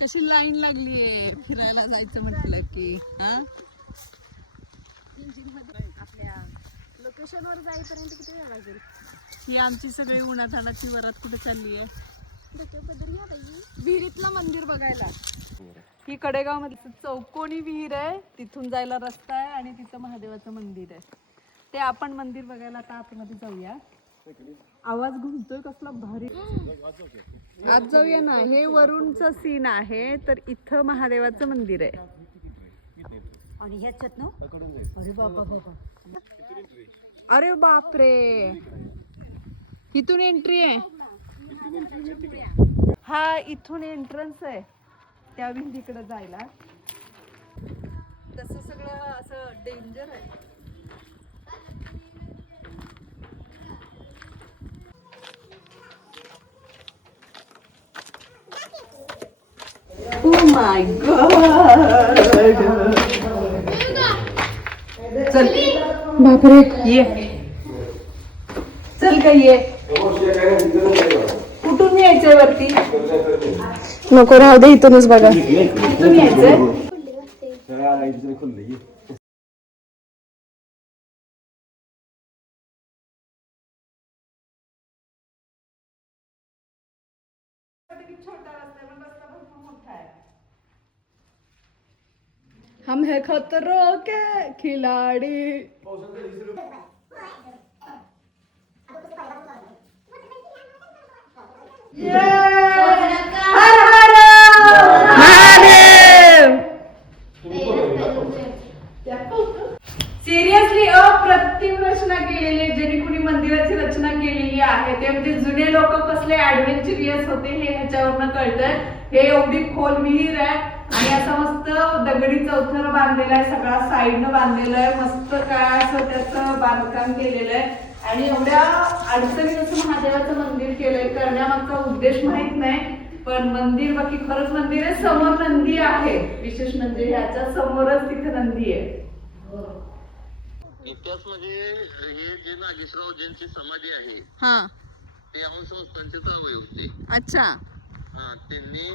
कशी लाईन लागलीये फिरायला जायचं म्हटलं की. हा आपल्या लोकेशनवर जाईपर्यंत किती वेळ लागेल? ही आमची सगळी उन्हातानाची वरात कुठे चालली आहे? विहिरीतलं मंदिर बघायला. ही कडेगाव मध्ये चौकोनी विहीर आहे, तिथून जायला रस्ता आहे आणि तिथं महादेवाचं मंदिर आहे. ते आपण मंदिर बघायला आता आतमध्ये जाऊया. आवाज घुमतोय कसला भारी. आज जाऊया ना. हे वरूनचं सीन आहे, तर इथं महादेवाचं मंदिर आहे. आणि ह्याच्यात ना अरे बाबा बाबा, अरे बापरे, इथून एंट्री आहे. हा इथून एंट्रन्स आहे त्या विहिरीकडे जायला. तसं सगळं असं डेंजर आहे. Oh my God. चल बापरे, ये चल का ये. कुठून यायचंय वरती? नको राहू दे, इथूनच बघा. इथून यायचंय. हम है खतरों के खिलाड़ी. हर हर महादेव. सिरियसली अप्रतिम रचना केलेली आहे. ज्यांनी कुणी मंदिराची रचना केलेली आहे ते म्हणजे जुने लोक कसले ऍडव्हेंचरियस होते हे ह्याच्यावरनं कळतंय. हे एवढी खोल विहीर आहे आणि असं मस्त दगडी चौथर बांधलेलं आहे, सगळा साईडनं बांधलेलं आहे. मस्त काय असं त्याचं बांधकाम केलेलं आहे आणि एवढ्या अडचणीत असं महादेवाचं मंदिर केलंय. करण्यामागचा उद्देश माहित नाही, पण मंदिर बाकी खरंच मंदिर आहे. समोर नंदी आहे. विशेष म्हणजे ह्याच्या समोरच तिथे नंदी आहे. इतिहास म्हणजे हे जे नागेशरावजींची समाधी आहे हा, ते आपण संस्थांचेच अवयव होते. अच्छा. हा, त्यांनी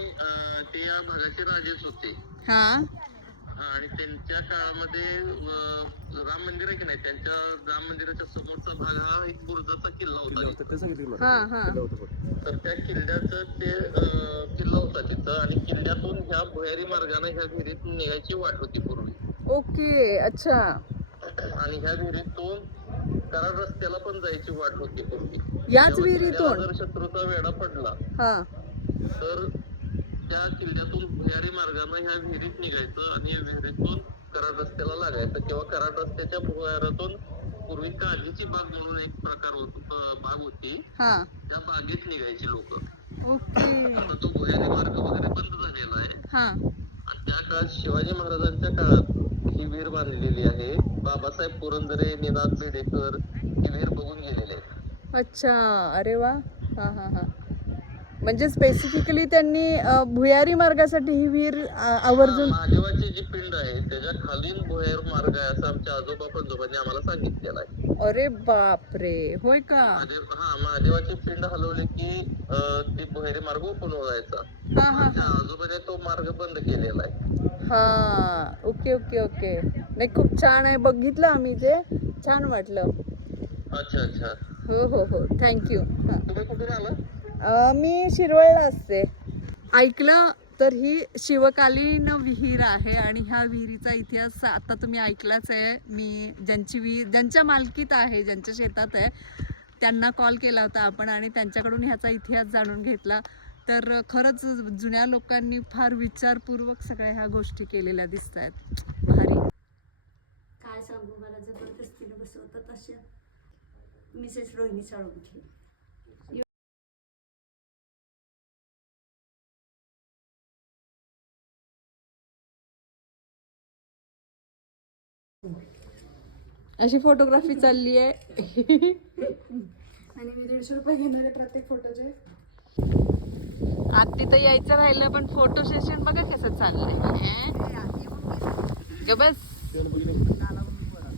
ते या भागाचे राजेच होते. हा, आणि त्यांच्या काळामध्ये राम मंदिर आहे की नाही, त्यांच्या राम मंदिराच्या समोरचा भाग हा एक बुरुजाचा किल्ला होता. हा, हा. तर त्या किल्ल्याचं ते किल्ला होता तिथं, आणि किल्ल्यातून ह्या भुयारी मार्गाने ह्या विहिरीत निघायची वाट होती पूर्वी. ओके, अच्छा. आणि ह्या विहिरीतून कराड रस्त्याला पण जायची वाट होती पूर्वी. याच विहिरीतून जर शत्रूचा वेढा पडला हा, तर त्या किल्ल्यातून भुयारी मार्गाने ह्या विहिरीत निघायचं आणि या विहिरीतून कराड रस्त्याला लागायचं, किंवा कराड रस्त्याच्या भुयारातून पूर्वी काळजीची बाग म्हणून एक बाग होती, त्या बागेत निघायची लोक. ओके. आता तो भुयारी मार्ग वगैरे बंद झालेला आहे. हा, आणि त्या काळात शिवाजी महाराजांच्या काळात ही विहीर बांधलेली आहे. बाबासाहेब पुरंदरे, निनाद बेडेकर ही विहीर बघून गेलेले आहेत. अच्छा. अरे वा. हा हा हा. म्हणजे स्पेसिफिकली त्यांनी भुयारी मार्गासाठी ही विहीर आवर्जून. महादेवाची जी पिंड आहे त्याच्या खालील भुयार मार्ग आहे असं आमच्या आजोबा पंजोबांनी आम्हाला सांगितलेलं आहे. अरे बापरे, होय का? महादेवाची पिंड हलवली की ती भुयारी मार्ग ओपन व्हायचा. आमच्या आजोबाने तो मार्ग बंद केलेला आहे. हा, ओके ओके ओके. नाही, खूप छान आहे. बघितलं आम्ही, ते छान वाटलं. अच्छा अच्छा. हो हो हो, थँक्यू. तुम्ही कुठून आला? मी शिरवळला असते. ऐकलं तर ही शिवकालीन विहीर आहे आणि ह्या विहिरीचा इतिहास आता तुम्ही ऐकलाच आहे. मी ज्यांची विहीर ज्यांच्या मालकीत आहे, ज्यांच्या शेतात आहे, त्यांना कॉल केला होता आपण आणि त्यांच्याकडून ह्याचा इतिहास जाणून घेतला. तर खरंच जुन्या लोकांनी फार विचारपूर्वक सगळ्या ह्या गोष्टी केलेल्या दिसत आहेत. भारी. काय सांगू, मला जबरदस्तीने बसवतात अशा. मिसेस रोहिणी साळुंखे. अशी फोटोग्राफी चालली आहे. आणि मी 150 रुपये घेणार आहे प्रत्येक फोटोचे. आत तिथं यायचं राहिलं, पण फोटो सेशन बघा कसं चाललंय. बस